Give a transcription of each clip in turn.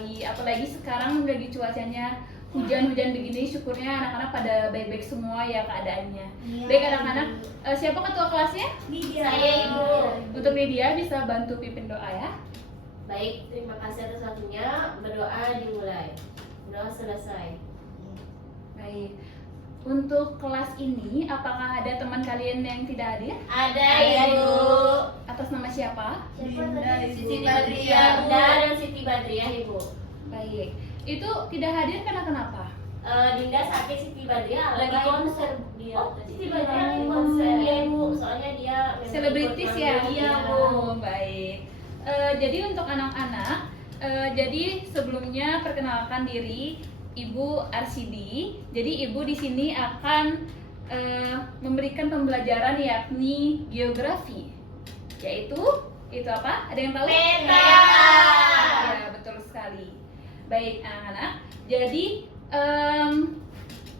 sekali. Apalagi sekarang lagi cuacanya hujan-hujan begini, syukurnya anak-anak pada baik-baik semua ya keadaannya. Iya, Baik anak-anak, siapa ketua kelasnya? Lydia. Saya, Ibu. Untuk Lydia bisa bantu pimpin doa ya. Baik, terima kasih atas waktunya. Berdoa dimulai. Berdoa selesai. Baik. Untuk kelas ini, apakah ada teman kalian yang tidak hadir? Ada, Ada, Ibu. Atas nama siapa? Dinda, Ibu. Siti Badriah dan Siti Badriah, Ibu. Baik. Itu tidak hadir karena kenapa? Dinda sakit, Siti Badriah Lagi konser dia. dia. Oh, Siti Badriah lagi konser ya, Ibu. Soalnya dia memang Selebritis ikut ya? ngambil. Iya, Bu. Baik. Jadi untuk anak-anak, jadi sebelumnya perkenalkan diri Ibu Arsidi. Jadi Ibu di sini akan memberikan pembelajaran yakni geografi. Yaitu itu apa? Ada yang tahu? Peta. Ya, betul sekali. Baik, anak-anak. Jadi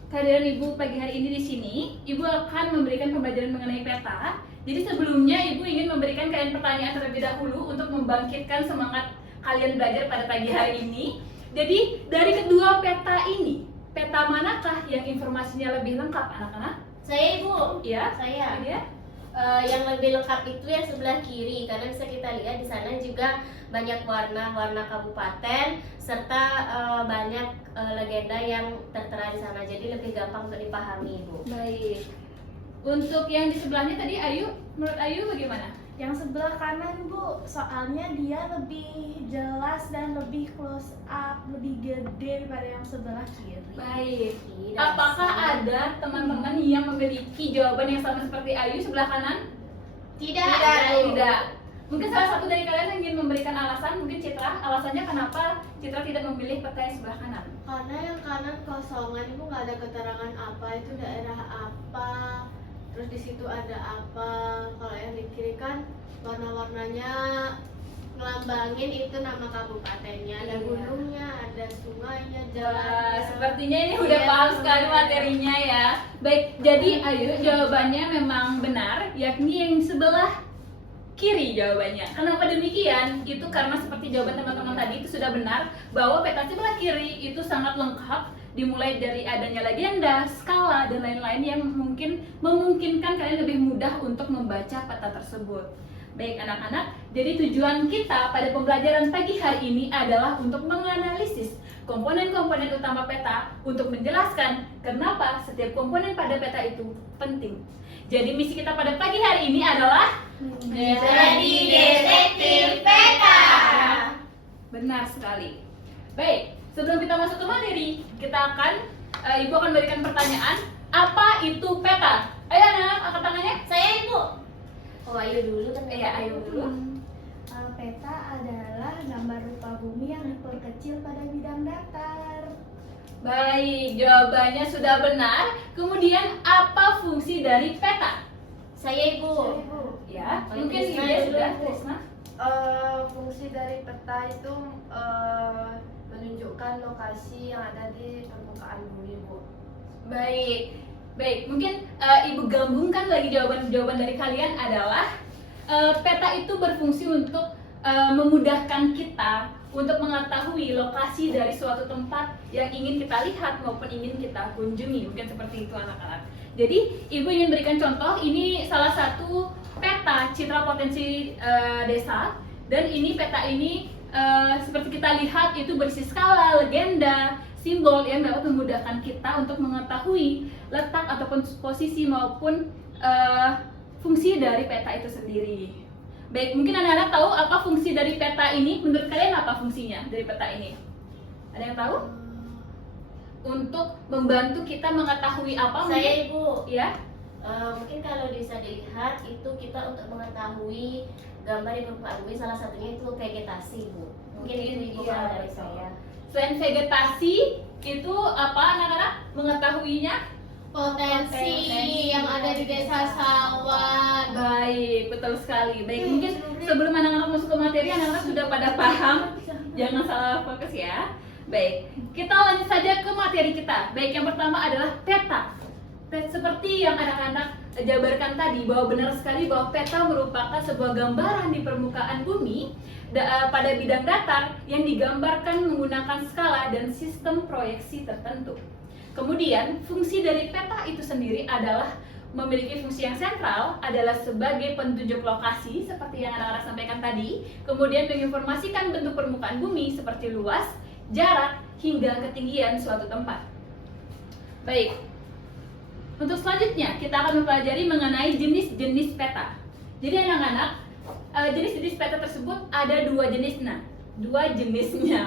kehadiran Ibu pagi hari ini di sini, Ibu akan memberikan pembelajaran mengenai peta. Jadi sebelumnya Ibu ingin memberikan kalian pertanyaan terlebih dahulu untuk membangkitkan semangat kalian belajar pada pagi hari ini. Jadi dari kedua peta ini, peta manakah yang informasinya lebih lengkap anak-anak? Saya, Ibu. Ya, Saya. Dia? Yang lebih lengkap itu yang sebelah kiri, karena bisa kita lihat di sana juga banyak warna-warna kabupaten serta banyak legenda yang tertera di sana, jadi lebih gampang untuk dipahami, Ibu. Baik. Untuk yang di sebelahnya tadi Ayu, menurut Ayu bagaimana? Yang sebelah kanan, Bu, soalnya dia lebih jelas dan lebih close up, lebih gede daripada yang sebelah kiri. Baik. Tidak Apakah sih. ada teman-teman yang memiliki jawaban yang sama seperti Ayu sebelah kanan? Tidak. Tidak. Mungkin salah satu dari kalian yang ingin memberikan alasan, mungkin Citra, alasannya kenapa Citra tidak memilih peta yang sebelah kanan? Karena yang kanan kosongan, Ibu, nggak ada keterangan apa itu daerah apa, terus di situ ada apa. Kalau yang di kiri kan warna-warnanya ngelambangin itu nama kabupatennya, ada Iya. gunungnya, ada sungainya, Wah, jalannya. sepertinya ini udah Iya, paham sekali benar. materinya ya. Baik, jadi Ayu jawabannya memang benar, yakni yang sebelah kiri jawabannya. Kenapa demikian? Itu karena seperti jawaban teman-teman tadi itu sudah benar bahwa peta sebelah kiri itu sangat lengkap, dimulai dari adanya legenda, skala dan lain-lain yang mungkin memungkinkan kalian lebih mudah untuk membaca peta tersebut. Baik anak-anak, jadi tujuan kita pada pembelajaran pagi hari ini adalah untuk menganalisis komponen-komponen utama peta untuk menjelaskan kenapa setiap komponen pada peta itu penting. Jadi misi kita pada pagi hari ini adalah Jadi detektif peta. benar sekali. Baik, sebelum kita masuk ke materi, kita akan Ibu akan berikan pertanyaan, apa itu peta? Ayo anak, angkat tangannya. Saya, Ibu. Oh, Ayu dulu kan? Iya, Ayu dulu. Peta adalah gambar rupa bumi yang diperkecil pada bidang datar. Baik, jawabannya sudah benar. Kemudian apa fungsi dari peta? Saya, Ibu. Ya, Baik, mungkin Krisna dia dulu, sudah. Bu. Krisna. Fungsi dari peta itu menunjukkan lokasi yang ada di permukaan bumi, Bu. Baik, baik. Mungkin Ibu gabungkan lagi jawaban-jawaban dari kalian adalah peta itu berfungsi untuk memudahkan kita untuk mengetahui lokasi dari suatu tempat yang ingin kita lihat maupun ingin kita kunjungi. Mungkin seperti itu anak-anak. Jadi Ibu ingin berikan contoh, ini salah satu peta citra potensi desa, dan ini peta ini seperti kita lihat itu berisi skala, legenda, simbol yang dapat memudahkan kita untuk mengetahui letak ataupun posisi maupun fungsi dari peta itu sendiri. Baik, mungkin anak-anak tahu apa fungsi dari peta ini? Menurut kalian apa fungsinya dari peta ini? Ada yang tahu? Untuk membantu kita mengetahui apa? Saya, Ibu. Ya. Mungkin kalau bisa dilihat itu kita untuk mengetahui gambar di permukaan bumi, salah satunya itu vegetasi, Bu. Mungkin itu Ibu Iya, kalau dari betul. saya. Selain vegetasi, itu apa anak-anak mengetahuinya? Potensi yang ada di desa Sawan. Baik, betul sekali. Baik, mungkin sebelum anak-anak masuk ke materi, anak-anak sudah pada paham. Jangan salah fokus ya. Baik, kita lanjut saja ke materi kita. Baik, yang pertama adalah peta. Seperti yang anak-anak jabarkan tadi bahwa benar sekali bahwa peta merupakan sebuah gambaran di permukaan bumi pada bidang datar yang digambarkan menggunakan skala dan sistem proyeksi tertentu. Kemudian, fungsi dari peta itu sendiri adalah memiliki fungsi yang sentral adalah sebagai penunjuk lokasi seperti yang anak-anak sampaikan tadi, kemudian menginformasikan bentuk permukaan bumi seperti luas, jarak, hingga ketinggian suatu tempat. Baik, untuk selanjutnya kita akan mempelajari mengenai jenis-jenis peta. Jadi anak-anak, jenis-jenis peta tersebut ada dua jenisnya.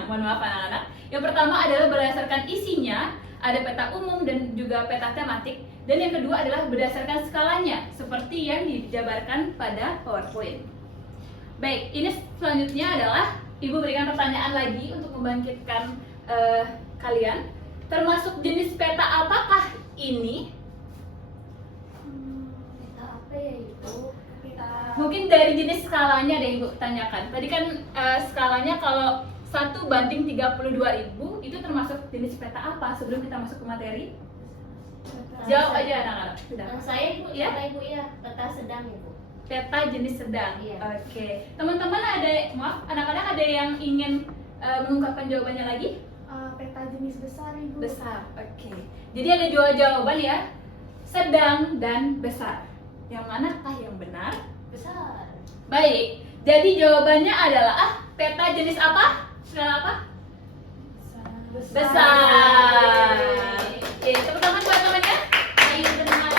Mohon maaf anak-anak. Yang pertama adalah berdasarkan isinya, ada peta umum dan juga peta tematik. Dan yang kedua adalah berdasarkan skalanya, seperti yang dijabarkan pada PowerPoint. Baik, ini selanjutnya adalah Ibu berikan pertanyaan lagi untuk membangkitkan kalian. Termasuk jenis peta apakah ini? Peta apa ya itu? Mungkin dari jenis skalanya deh Ibu tanyakan. Tadi kan skalanya kalau 1:32.000 itu termasuk jenis peta apa sebelum kita masuk ke materi? Jawab aja anak-anak. Sudah. Saya Ibu, Ya? Ibu ya, peta sedang Ibu. Peta jenis sedang. Iya. Oke. Teman-teman anak-anak ada yang ingin mengungkapkan jawabannya lagi? Peta jenis besar, Ibu. Besar. Oke. Jadi ada dua jawaban ya. Sedang dan besar. Yang manakah yang benar? Besar. Baik. Jadi jawabannya adalah peta jenis apa? Skala apa? Besar. Oke, tepuk tangan buat temannya. Ayo benar.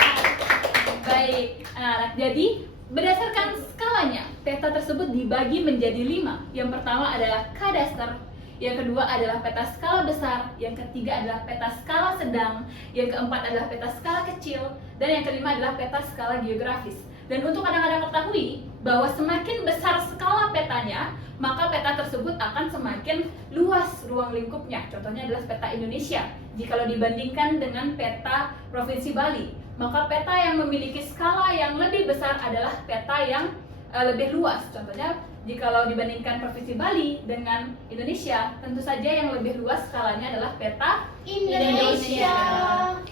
Baik, anak-anak. Jadi berdasarkan skalanya, peta tersebut dibagi menjadi 5. Yang pertama adalah kadaster, yang kedua adalah peta skala besar, yang ketiga adalah peta skala sedang, yang keempat adalah peta skala kecil, dan yang kelima adalah peta skala geografis. Dan untuk anak-anak ketahui bahwa semakin besar skala petanya, maka peta tersebut akan semakin luas ruang lingkupnya. Contohnya adalah peta Indonesia. Jika dibandingkan dengan peta Provinsi Bali, maka peta yang memiliki skala yang lebih besar adalah peta yang lebih luas. Contohnya, jika dibandingkan Provinsi Bali dengan Indonesia, tentu saja yang lebih luas skalanya adalah peta Indonesia.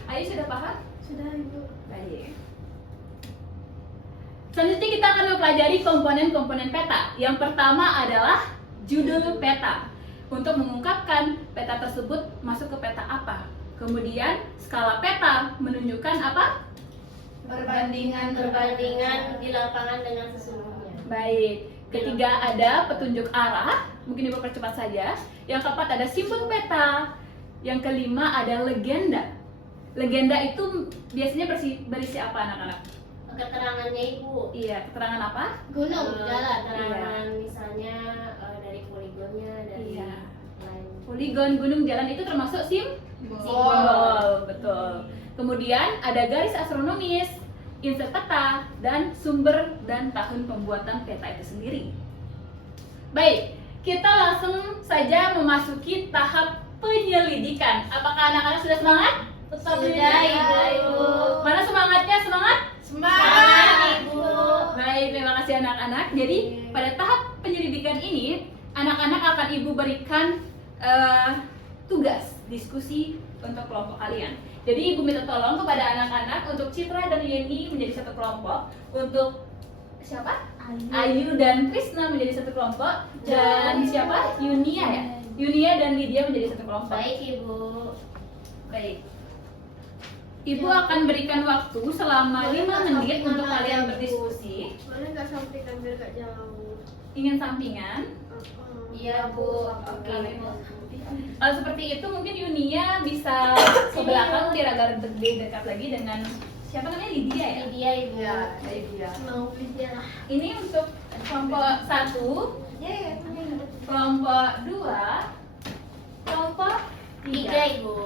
Ayo sudah paham? Sudah, Ibu. Baik. Selanjutnya kita akan mempelajari komponen-komponen peta. Yang pertama adalah judul peta. Untuk mengungkapkan peta tersebut masuk ke peta apa. Kemudian skala peta menunjukkan apa? Perbandingan di lapangan dengan sesungguhnya. Baik. Ketiga ada petunjuk arah. Mungkin Ibu percepat saja. Yang keempat ada simbol peta. Yang kelima ada legenda. Legenda itu biasanya berisi apa anak-anak? Keterangannya Ibu. Iya, keterangan apa? Gunung, Iya. jalan, keterangan misalnya dari poligonnya, dari Iya. lain. Poligon, gunung, jalan itu termasuk Simbol. simbol, betul. Kemudian ada garis astronomis, insert peta, dan sumber dan tahun pembuatan peta itu sendiri. Baik, kita langsung saja memasuki tahap penyelidikan. Apakah anak-anak sudah semangat? Sudah Ibu. Mana semangatnya? Semangat? Semangat Ibu. Baik, terima kasih anak-anak. Jadi pada tahap penyelidikan ini, anak-anak akan Ibu berikan tugas diskusi untuk kelompok kalian. Jadi Ibu minta tolong kepada anak-anak untuk Citra dan Yeni menjadi satu kelompok, untuk siapa? Ayu dan Krisna menjadi satu kelompok, dan siapa? Yunia ya? Yunia dan Lydia menjadi satu kelompok. Baik Ibu. Baik. Ibu akan berikan waktu selama 5 menit untuk kalian berdiskusi. Boleh nggak sampaikan biar nggak jauh? Ingin sampingan? Iya Bu. Oke. Kalau seperti itu mungkin Yunia bisa ke belakang biar agak lebih dekat lagi dengan siapa namanya, Lydia ya? Lydia Ibu. Mau Lydia lah. Ini untuk kelompok 1, kelompok 2, kelompok 3. 3 Ibu.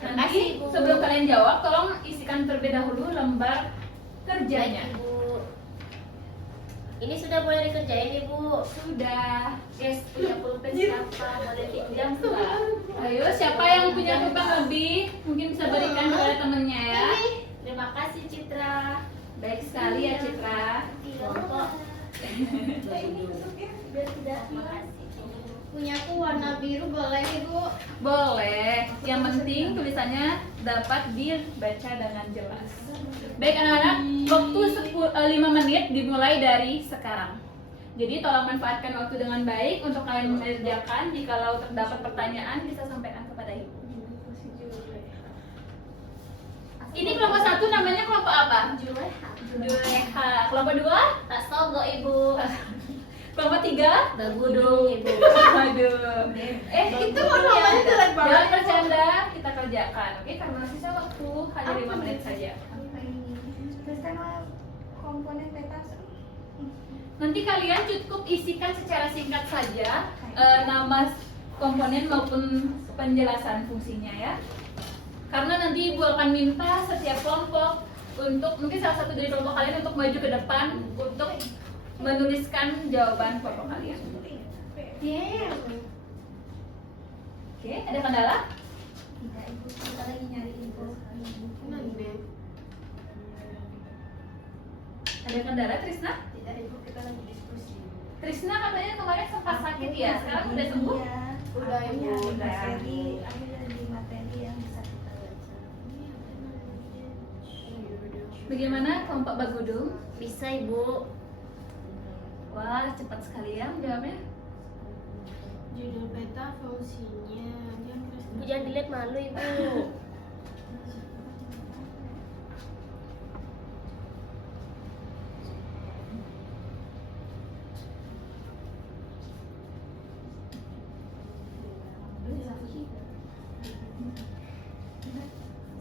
Nanti sebelum kalian jawab, tolong isikan terlebih dahulu lembar kerjanya. Baik, Ibu. Ini sudah boleh dikerjain Ibu. Sudah. Guys, punya pulpen siapa? Boleh pinjam nggak? Ayo, siapa yang punya pulpen lebih? Mungkin bisa berikan kepada temennya ya. Terima kasih Citra. Baik sekali ya Citra. Kelompok. Biar tidak. Terima kasih. Punya aku warna biru boleh Ibu? Boleh. Yang penting tulisannya dapat dibaca dengan jelas. Baik anak-anak, waktu 5 menit dimulai dari sekarang. Jadi tolong manfaatkan waktu dengan baik untuk kalian mengerjakan. Jikalau terdapat pertanyaan bisa sampaikan kepada ibu. Ini kelompok 1 namanya kelompok apa? Juleha. Kelompok 2? Tak sogo Ibu. Kelompok 3? Bagudung Ibu. Waduh. Itu namanya jelek banget. Jangan bercanda, kita kerjakan. Oke, karena sisa waktu hanya 5 menit saja. Terus kan komponen peta. Nanti kalian cukup isikan secara singkat saja nama komponen maupun penjelasan fungsinya ya. Karena nanti Ibu akan minta setiap kelompok untuk mungkin salah satu dari kelompok kalian untuk maju ke depan untuk menuliskan jawaban kelompok kalian. Oke, ada kendala? Tidak, Ibu. Kita lagi nyari info. Ada kendala Trisna? Tidak, Ibu. Kita lagi diskusi. Trisna katanya kemarin sempat sakit ya, sekarang udah sembuh? Iya. Udah, Aku Ibu. nyari materi, aku nyari materi yang bisa kita baca. Bagaimana kelompok Bagudung? Bisa Ibu. Wah, cepat sekali ya menjawabnya. Judul peta fungsinya. Ibu jangan dilihat malu Ibu.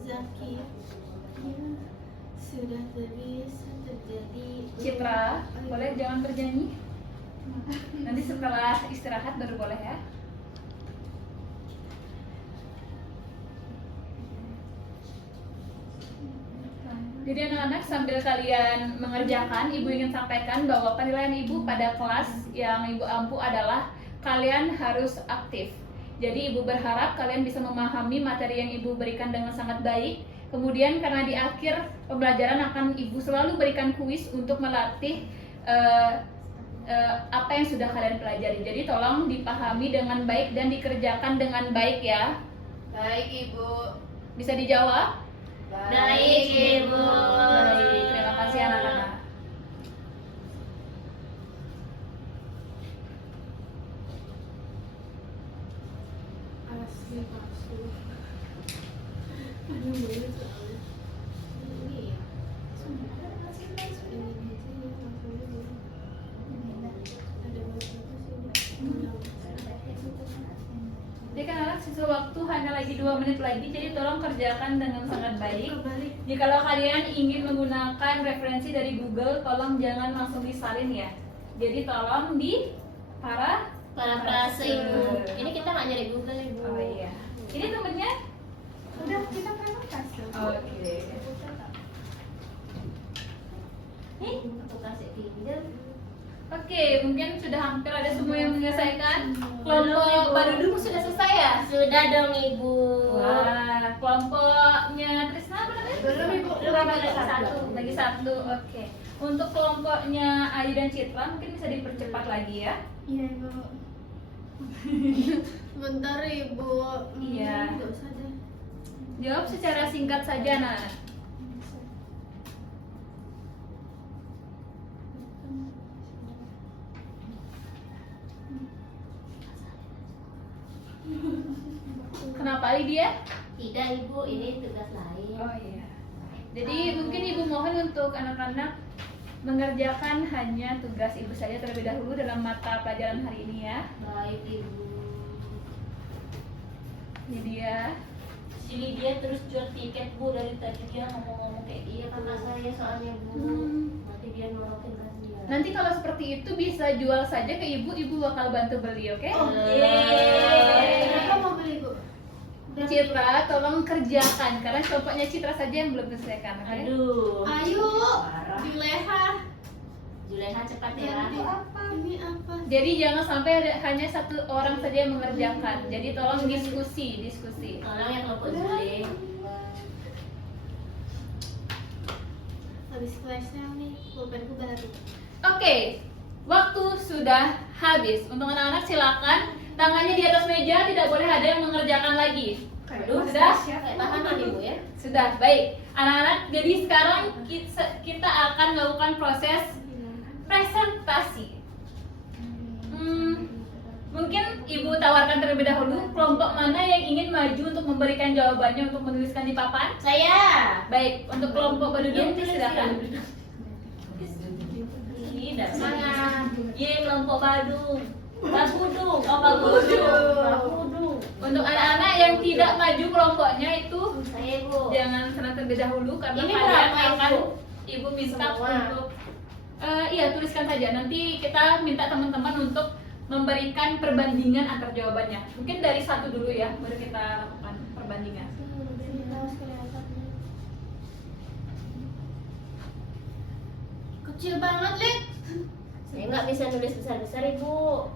Zaki sudah terjadi. Citra, boleh jangan bernyanyi? Nanti setelah istirahat baru boleh ya. Jadi anak-anak sambil kalian mengerjakan, Ibu ingin sampaikan bahwa penilaian Ibu pada kelas yang Ibu ampu adalah kalian harus aktif. Jadi Ibu berharap kalian bisa memahami materi yang Ibu berikan dengan sangat baik. Kemudian karena di akhir pembelajaran akan Ibu selalu berikan kuis untuk melatih apa yang sudah kalian pelajari. Jadi tolong dipahami dengan baik dan dikerjakan dengan baik ya. Baik Ibu. Bisa dijawab? Baik Ibu. Baik, terima kasih anak-anak. Asli palsu. Aduh, ini soalnya. Ini ya. Ini aja ya, maksudnya. Ada bagus sini. Jadi kan anak sisa waktu hanya lagi 2 menit lagi, jadi tolong kerjakan dengan sangat baik. Kebalik. Jikalau kalian ingin menggunakan referensi dari Google, tolong jangan langsung disalin ya. Jadi tolong di para Parafrase Ibu. Ini kita nggak nyari Google Ibu. Oh iya. Ini temennya? Udah kita presentasi. Oke. Nih, aku kasih pinjam. Oke, mungkin sudah hampir ada semua yang menyelesaikan. Belum, Kelompok Ibu. Badudung sudah selesai ya? Sudah dong Ibu. Wah, kelompoknya Trisna apa namanya? Belum, Ibu. Belum, lagi lagi satu. satu. Lagi satu, oke. Untuk kelompoknya Ayu dan Citra mungkin bisa dipercepat lagi ya. Iya, Ibu. Bentar Ibu. Iya. Nggak usah deh. Jawab secara singkat saja, Nak. Kenapa Lydia? Tidak Ibu, ini tugas lain. Oh iya. Jadi mungkin Ibu mohon untuk anak-anak mengerjakan hanya tugas Ibu saja terlebih dahulu dalam mata pelajaran hari ini ya. Baik Ibu. Ini dia. Sini dia terus jual tiket Bu, dari tadi dia ngomong-ngomong kayak iya kakak saya soalnya Bu. Nanti dia norotin kasihan. Nanti kalau seperti itu bisa jual saja ke Ibu, Ibu bakal bantu beli, oke? Kenapa mau beli Bu? Citra, tolong kerjakan karena kelompoknya Citra saja yang belum selesaikan, oke? Aduh. Ayo. Parah. Juleha. Juleha cepat Ini ya. apa? Ini apa? Jadi jangan sampai ada hanya satu orang saja yang mengerjakan. Jadi tolong diskusi. Tolong ya kelompok Jule. Habis flashnya nih, pulpenku baru. Oke, waktu sudah habis. Untuk anak-anak silakan tangannya di atas meja, tidak boleh ada yang mengerjakan lagi. Aduh, sudah? Kayak tahanan ibu ya. Sudah, baik. Anak-anak, jadi sekarang kita akan melakukan proses presentasi. Mungkin ibu tawarkan terlebih dahulu kelompok mana yang ingin maju untuk memberikan jawabannya untuk menuliskan di papan. Saya. Baik, untuk kelompok Badudung silakan. Tidak semangat. Ye kelompok Badung. Bagudung. Oh Bagudung. Untuk anak-anak yang tidak maju kelompoknya itu Saya ibu. jangan senang terlebih dahulu karena Ini kalian berapa, akan Ibu? ibu minta Semua. untuk iya tuliskan saja. Nanti kita minta teman-teman untuk memberikan perbandingan antar jawabannya. Mungkin dari satu dulu ya, baru kita lakukan perbandingan. Kecil banget, Lid. Saya nggak bisa nulis besar-besar ibu.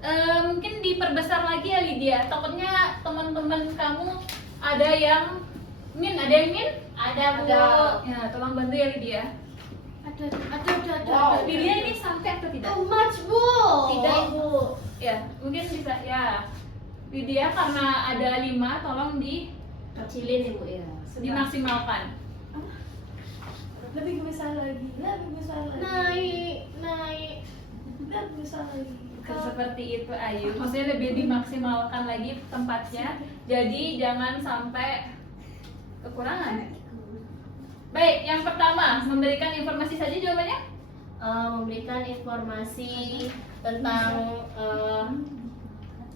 Mungkin diperbesar lagi ya Lydia. Takutnya teman-teman kamu ada yang min. Ada bu. Ya, tolong bantu ya Lydia. Ada. Lydia ini sampai atau tidak? Too much, Bu. Tidak ibu. Ya, mungkin bisa ya. Lydia karena ada 5, tolong Kecilin ibu ya. dimaksimalkan. Lebih besar lagi. Naik. Lebih besar lagi. Seperti itu Ayu. Maksudnya lebih dimaksimalkan lagi tempatnya. Jadi jangan sampai kekurangan. Baik, yang pertama memberikan informasi saja jawabannya. Memberikan informasi tentang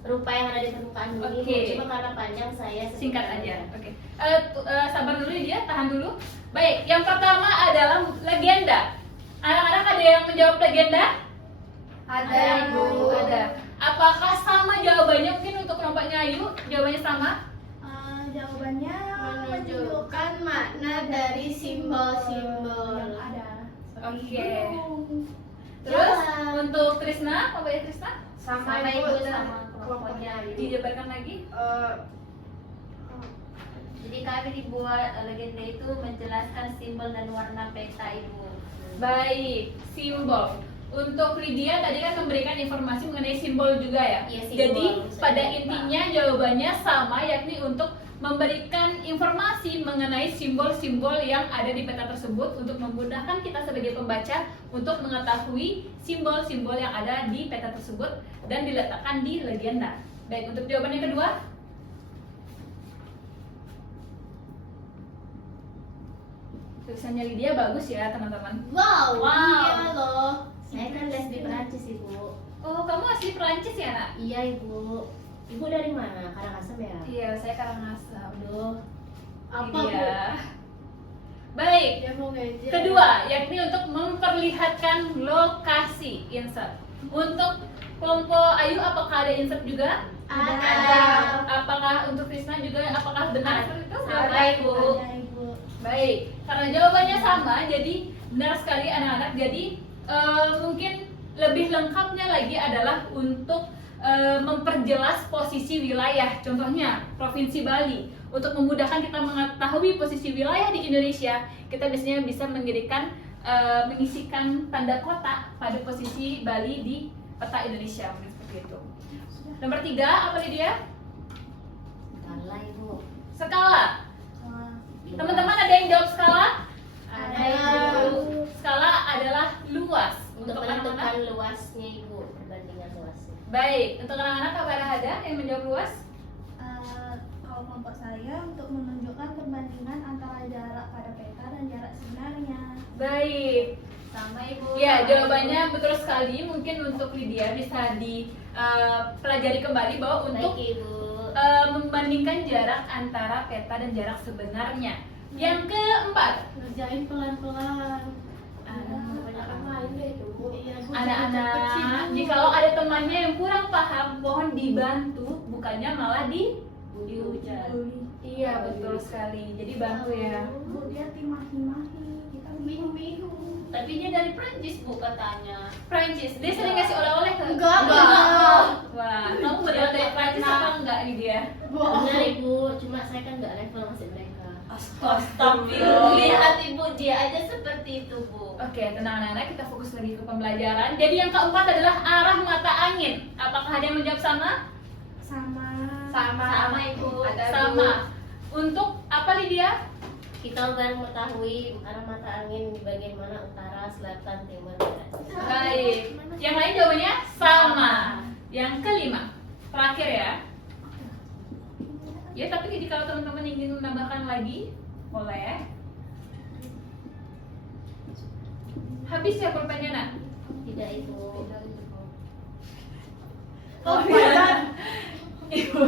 rupa yang ada di permukaan bumi. Oke. Cuma karena panjang saya Singkat aja. Oke. Sabar dulu dia, tahan dulu. Baik, yang pertama adalah legenda. Anak-anak ada yang menjawab legenda? Ada, Bu. Ada. Apakah sama jawabannya? Mungkin untuk kelompoknya Ayu, jawabannya sama? Jawabannya Menunjukkan makna dari simbol-simbol. yang ada. Oke. Burung. Terus Ya. untuk Trisna, kelompoknya Trisna? sama ibu sama kelompoknya. Dijabarkan lagi? Jadi kami dibuat legenda itu menjelaskan simbol dan warna peta ibu. Baik, simbol. Untuk Lydia tadi kan memberikan informasi mengenai simbol juga ya. Iya, simbol. Jadi Bisa pada dibuka. intinya jawabannya sama, yakni untuk memberikan informasi mengenai simbol-simbol yang ada di peta tersebut untuk memudahkan kita sebagai pembaca untuk mengetahui simbol-simbol yang ada di peta tersebut dan diletakkan di legenda. Baik, untuk jawaban yang kedua. Tulisannya Lydia bagus ya teman-teman. Wow, Wow. iya loh. Saya kan les di Perancis ibu. Oh, kamu asli Perancis ya nak? Iya ibu. Ibu dari mana? Karangasem ya? Iya, saya Karangasem. Aduh. Apa, Bu? Iya. Baik. Dia mau ngejar. Kedua, yakni untuk memperlihatkan lokasi insert. Untuk kelompok Ayu, apakah ada insert juga? Ada. Apakah untuk Krisna juga? Apakah benar seperti itu? Ada, Baik, Ibu. Ada, Ibu. Baik, karena jawabannya sama, jadi benar sekali anak-anak. Jadi mungkin lebih lengkapnya lagi adalah untuk memperjelas posisi wilayah. Contohnya Provinsi Bali. Untuk memudahkan kita mengetahui posisi wilayah di Indonesia, kita biasanya bisa mengisikan tanda kotak pada posisi Bali di peta Indonesia, mungkin seperti itu. Nomor 3, apa nih dia? Skala ibu. Skala. Teman-teman ada yang jawab skala? Ada ibu. Skala adalah luas. Untuk anak-anak. menentukan luasnya ibu, perbandingan luasnya. Baik, untuk anak-anak apakah ada yang menjawab luas? Kalau kelompok saya untuk menunjukkan perbandingan antara jarak pada peta dan jarak sebenarnya. Baik. Sama ibu. Ya, sama, jawabannya Ibu. betul sekali. Mungkin untuk Lydia bisa dipelajari kembali bahwa untuk Baik ibu. membandingkan jarak antara peta dan jarak sebenarnya. Yang keempat, Ngerjain pelan-pelan. Kebanyakan main deh itu bu. Iya, Bu. anak-anak, Cepet-cepet sih, Bu. jikalau ada temannya yang kurang paham, mohon dibantu, bukannya malah Dihujat. Iya, betul sekali. Jadi bantu ya. Bu, dia timah-timahi. Kita Mihu-mihu. Tapi dia dari Prancis bu katanya. Prancis, dia sering ngasih oleh-oleh ke Enggak. Wah, kamu benar dari Prancis apa enggak nih dia? Benar ibu, cuma saya kan nggak level masih mereka. Astagfirullah. Lihat ibu dia aja seperti itu bu. Oke, tenang anak-anak, kita fokus lagi ke pembelajaran. Jadi yang keempat adalah arah mata angin. Apakah ada yang menjawab sama? sama. Sama Ibu. Ada Sama. Untuk apa Lydia? Kita baru mengetahui arah mata angin di bagian mana, utara, selatan, timur, barat. Baik. Yang lain jawabannya sama. Yang kelima, terakhir ya. Ya, tapi jadi kalau teman-teman ingin menambahkan lagi, boleh. Habis ya pulpennya, Nak? Tidak Ibu. Oh, iya. Ibu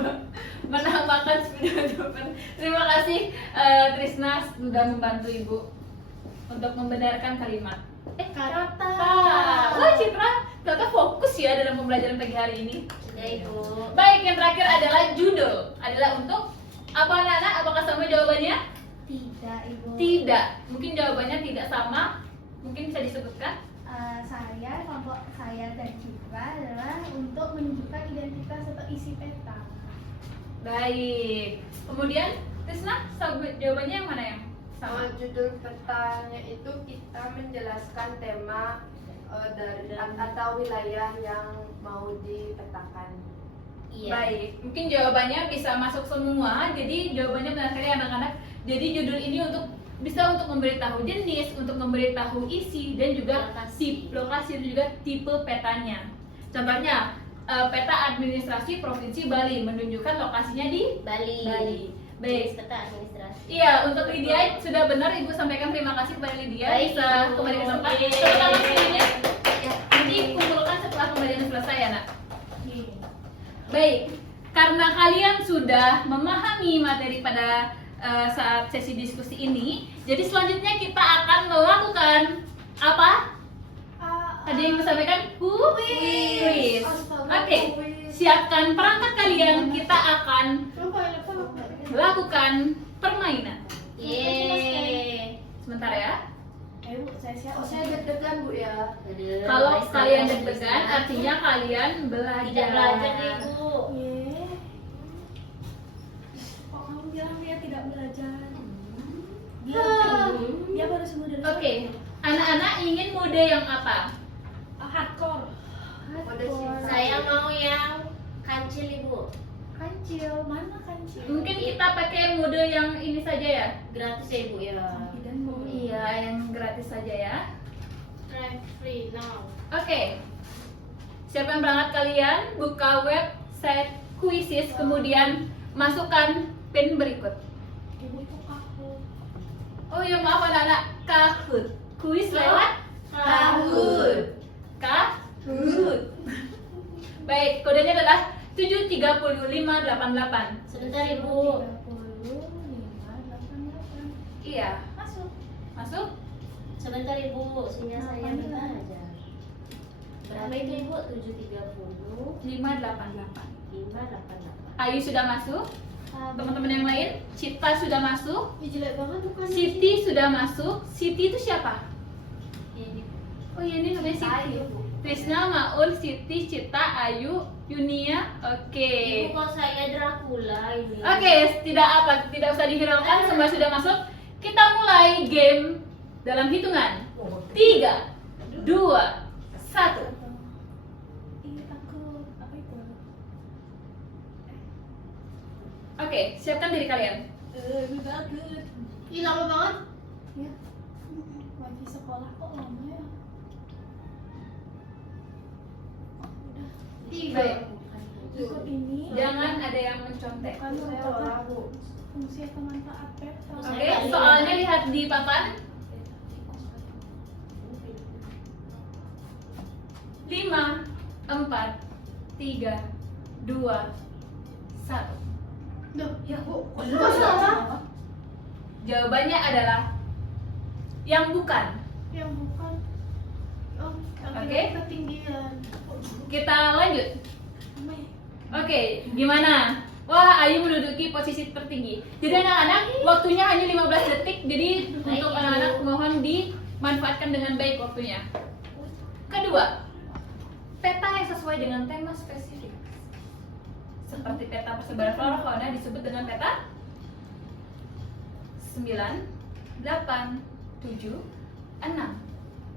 menambahkan jawaban. Terima kasih Trisna sudah membantu Ibu untuk membenarkan kalimat. Kata. Wah, Citra, ternyata fokus ya dalam pembelajaran pagi hari ini. Tidak Ibu. Baik, yang terakhir adalah judul. Adalah untuk apa anak-anak? Apakah sama jawabannya? Tidak, Ibu. Tidak. Mungkin jawabannya tidak sama. Mungkin bisa disebutkan? Saya, kelompok saya dan Citra adalah untuk menunjukkan identitas atau isi peta. Baik. Kemudian, Trisna, jawabannya yang mana yang sama? Judul petanya itu kita menjelaskan tema dari atau wilayah yang mau dipetakan. Iya. Baik, mungkin jawabannya bisa masuk semua. Jadi jawabannya benar sekali anak-anak. Jadi judul ini bisa untuk memberitahu jenis, untuk memberitahu isi dan juga lokasi dan juga tipe petanya. Contohnya peta administrasi Provinsi Bali menunjukkan lokasinya di Bali. Baik. Peta administrasi. Iya, untuk Lydia sudah benar Ibu sampaikan terima kasih kepada Lydia. Baik, Bisa Ibu. kembali ke tempat. Yeay. Tepuk tangan semuanya. Ya, nanti kumpulkan setelah pembelajaran selesai ya, Nak. Baik, karena kalian sudah memahami materi pada saat sesi diskusi ini, jadi selanjutnya kita akan melakukan apa? Ada yang disampaikan? Kuis. Oke, siapkan perangkat kalian. Kita akan melakukan permainan. Yeay. Sebentar ya. Ayo, Bu, saya siap. Saya deg-degan Bu ya. Kalau kalian deg-degan, artinya kalian belajar. tidak belajar nih Ibu. Kok kamu bilang dia tidak belajar? Dia baru sembuh dari Oke, anak-anak ingin mode yang apa? hardcore. Mode sisa. Saya mau yang kancil Ibu. Kancil, mana kancil? Mungkin kita pakai mode yang ini saja ya. Gratis ya Ibu ya. Dan mau Iya, yang gratis saja ya. Free now. Oke. Siapkan perangkat kalian, buka website Quizzes, kemudian masukkan pin berikut. Ibu kok aku. Oh ya, maaf anak-anak, Kahoot. Kuis lewat Kahoot. Kahoot. Baik, kodenya adalah 73588. Sebentar Ibu. 3588. Iya, Masuk. masuk. Sebentar Ibu, sinyal saya Ngapain bentar lagi? aja. Berapa itu Ibu? 730 588. 588. Ayu sudah masuk. Teman-teman yang lain, Cita sudah masuk. Ih, jelek banget bukan? Siti sudah masuk. Siti itu siapa? Ini Oh iya, ini namanya Siti. Trisna, Maul, Siti, Cita, Ayu, Yunia. Oke. Ibu kok saya Dracula ini. Oke, tidak usah dihiraukan, semua sudah masuk. Kita mulai game dalam hitungan 3, 2, 1. Ih, aku apa itu? Oke, siapkan diri kalian. Bagus. Ih, lama banget. Ya. Wifi sekolah kok lama ya? Udah. Baik. Cukup ini. Jangan ada yang mencontek. Bukan merupakan fungsi atau manfaat peta. Oke, soalnya lihat di papan. 5, 4, 3, 2, 1. Duh, Ya, Bu. kok salah? Jawabannya adalah yang bukan. Yang bukan. Oh, yang Oke. tidak ketinggian. Kita lanjut. Amai. Oke, gimana? Wah, Ayu menduduki posisi tertinggi. Jadi anak-anak, waktunya hanya 15 detik. Jadi untuk anak-anak mohon dimanfaatkan dengan baik waktunya. Kedua, peta yang sesuai dengan tema spesifik. Seperti peta persebaran flora fauna disebut dengan peta 9, 8, 7, 6,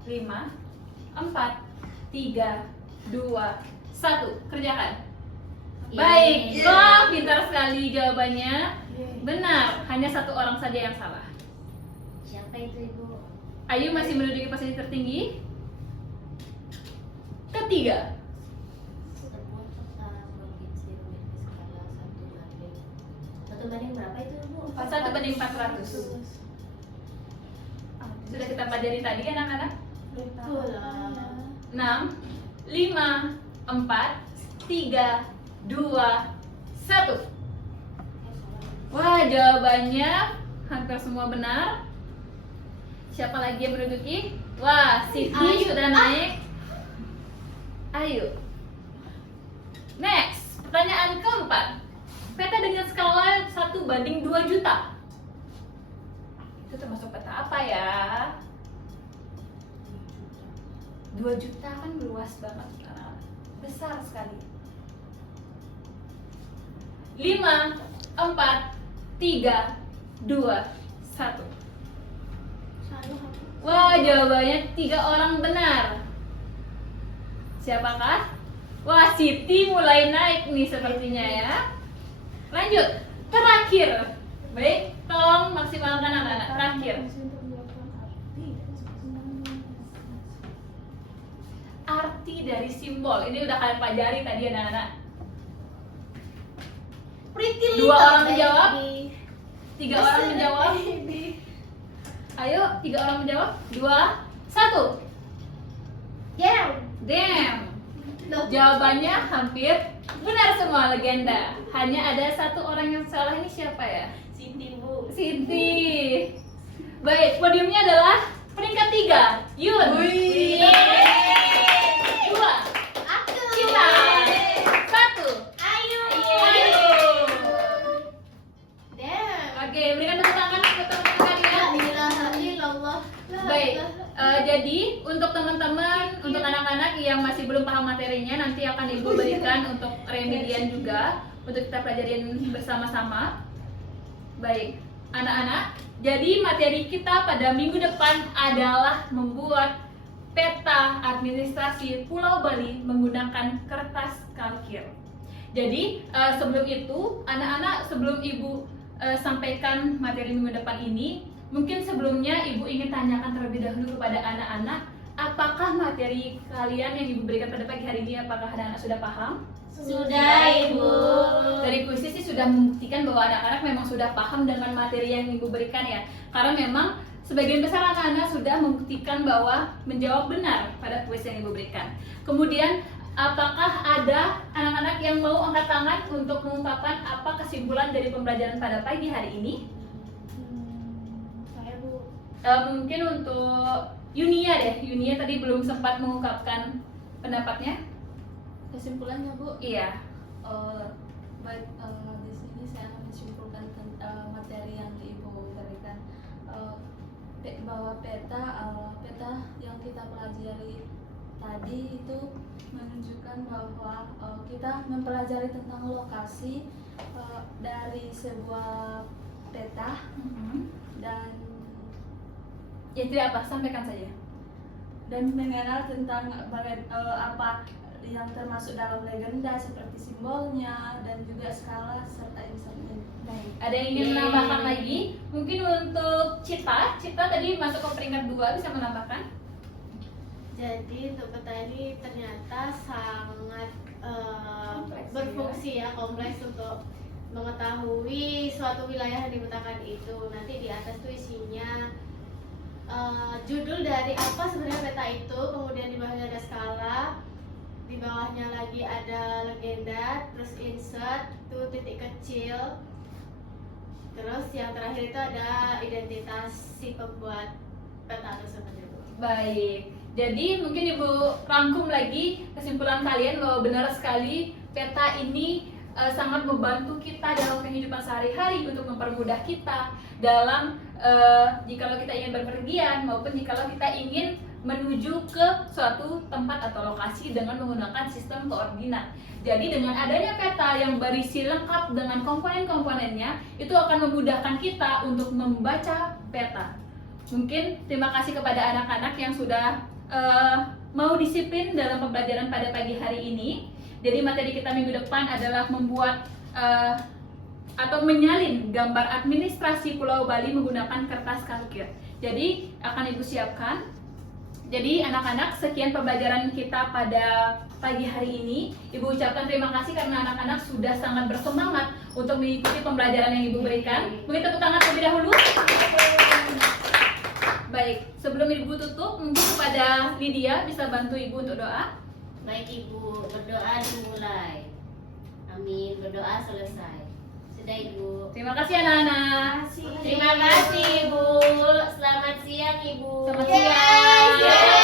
5, 4, 3, 2, 1. Kerjakan. Baik, Yeay. wah pintar sekali jawabannya. Yeay. Benar, hanya satu orang saja yang salah. Siapa itu Ibu? Ayu masih menduduki posisi tertinggi. Ketiga. Sebuah peta provinsi memiliki skala 1 banding berapa itu Ibu? 1/400. Sudah kita pelajari tadi anak-anak. Betul. 6, 5, 4, 3, 2, 1. Wah, jawabannya hampir semua benar. Siapa lagi yang menduduki? Wah, Siti Ayu. sudah naik. Ayo. Next, pertanyaan keempat. Peta dengan skala 1/2 juta. Itu termasuk peta apa ya? 2 juta kan luas banget, besar sekali. 5, 4, 3, 2, 1. Wah, jawabannya 3 orang benar. Siapakah? Wah, Siti mulai naik nih sepertinya ya. Lanjut, terakhir. Baik, tolong maksimalkan anak-anak. Terakhir, arti dari simbol. Ini udah kalian pelajari tadi anak-anak. Pretty 2 orang menjawab, baby. 3 orang menjawab. Ayo, 3 orang menjawab. 2, 1. Yeah. Damn. Jawabannya hampir benar semua legenda. Hanya ada 1 orang yang salah. Ini siapa ya? Cindy Bu. Sinti. Baik, podiumnya adalah peringkat 3 Yun. 2 Cinta. 1 Ayo. Ayu. Damn. Oke, berikan tepuk tangan untuk teman-teman kalian. La ilaha illallah. Baik, jadi untuk teman-teman, untuk anak-anak yang masih belum paham materinya, nanti akan Ibu berikan untuk remedian juga, untuk kita pelajarin bersama-sama. Baik, anak-anak, jadi materi kita pada minggu depan adalah membuat peta administrasi Pulau Bali menggunakan kertas kalkir. Jadi sebelum itu, anak-anak, sebelum Ibu sampaikan materi minggu depan ini, mungkin sebelumnya Ibu ingin tanyakan terlebih dahulu kepada anak-anak, apakah materi kalian yang Ibu berikan pada pagi hari ini, apakah anak-anak sudah paham? Sudah Ibu. Dari kuisnya sih sudah membuktikan bahwa anak-anak memang sudah paham dengan materi yang Ibu berikan ya. Karena memang sebagian besar anak-anak sudah membuktikan bahwa menjawab benar pada kuis yang Ibu berikan. Kemudian, apakah ada anak-anak yang mau angkat tangan untuk mengungkapkan apa kesimpulan dari pembelajaran pada pagi hari ini? Saya Bu. Mungkin untuk Yunia deh. Yunia tadi belum sempat mengungkapkan pendapatnya. Kesimpulannya Bu, Iya. baik, di sini saya akan menyimpulkan materi yang Ibu berikan, bahwa peta yang kita pelajari tadi itu menunjukkan bahwa kita mempelajari tentang lokasi dari sebuah peta dan Itu apa? Sampaikan saja. mengenal tentang apa yang termasuk dalam legenda seperti simbolnya dan juga skala serta insertnya. Baik. Ada yang ingin menambahkan lagi? Mungkin untuk Cita tadi masuk ke peringkat 2, bisa menambahkan? Jadi untuk peta ini ternyata sangat Kompleks, berfungsi ya, kompleks untuk mengetahui suatu wilayah yang dipetakan itu. Nanti di atas tuh isinya judul dari apa sebenarnya peta itu, kemudian di bawahnya ada skala, di bawahnya lagi ada legenda, terus insert itu titik kecil, terus yang terakhir itu ada identitas si pembuat peta tersebut itu. Baik. Jadi mungkin Ibu rangkum lagi kesimpulan kalian bahwa benar sekali peta ini sangat membantu kita dalam kehidupan sehari-hari untuk mempermudah kita dalam jikalau kita ingin berpergian maupun jikalau kita ingin menuju ke suatu tempat atau lokasi dengan menggunakan sistem koordinat. Jadi dengan adanya peta yang berisi lengkap dengan komponen-komponennya, itu akan memudahkan kita untuk membaca peta. Mungkin terima kasih kepada anak-anak yang sudah mau disiplin dalam pembelajaran pada pagi hari ini. Jadi materi kita minggu depan adalah membuat atau menyalin gambar administrasi Pulau Bali menggunakan kertas kalkir. Jadi akan Ibu siapkan. Jadi anak-anak, sekian pembelajaran kita pada pagi hari ini. Ibu ucapkan terima kasih karena anak-anak sudah sangat bersemangat untuk mengikuti pembelajaran yang Ibu berikan. Mungkin tepuk tangan terlebih dahulu. Baik, sebelum Ibu tutup, mungkin kepada Lydia bisa bantu Ibu untuk doa. Baik Ibu, berdoa dimulai. Amin, berdoa selesai. Sudah Ibu. Terima kasih anak-anak. Terima kasih Ibu. Selamat siang Ibu. Selamat siang.